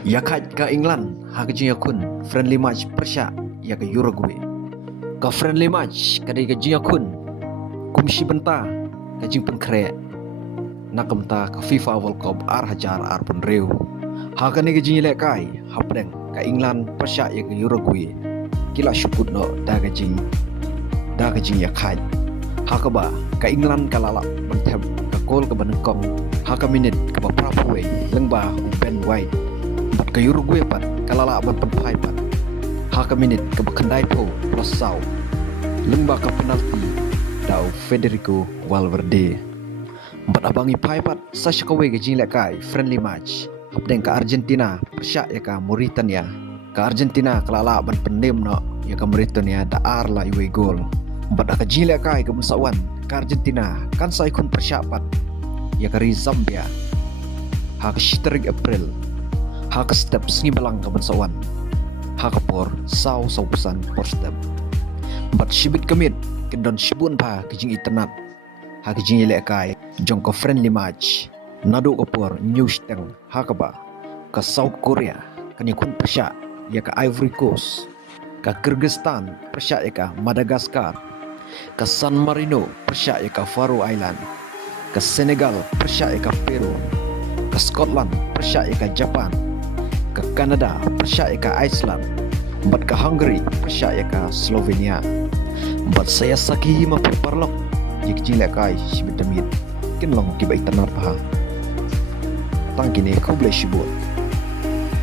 Yakat ka England hakajinya kun friendly match Persia ya ke Uruguay. Ka friendly match kadai ka jinya kun kumshi benta ka jing pun kre. Nakamta ka FIFA World Cup ar hajar ar pun reu. Hakane ka jinya lekai hapdeng ka England Persia ya ke Uruguay. Kila syukut no da ka jing yakat. Hakaba ka England kalala mentem ka gol ka banengkong haka minit ka baprapuwe lengba Ben White. Ke Uruguay pat kalala ban penpai pat haka minit ke bekendai po plus sau lengba ke penalti dau Federico Valverde empat abangi pai pat sashkawe ke jing lekai friendly match hapdeng ke Argentina Persia ya ka Mauritania ke Argentina kalala ban pendem no ya ka Mauritania da ar la iwe gol empat ka jing lekai ke Musawan ke Argentina kan sai kun Persia pat ya ka Zambia haka shitering April haka step sengi belang ke bensawan haka por sau pesan por step empat shibit kemit kendon shibun pa kijing internet haka jing lekai jong ko friendly match nadu ko por news teng haka ba ke South Korea kani kun Persia ya ke Ivory Coast ke Kyrgyzstan Persia ya ke Madagascar ke San Marino Persia ya ke Faroe Island ke Senegal Persia ya ke Peru ke Scotland Persia ya ke Japan ke Kanada Persia ya ke Iceland empat ke Hungary Persia ya ke Slovenia empat saya saki ma perparlok jik jilek kai sibet demit kin long kibai tanar paha tangkini kau boleh sibut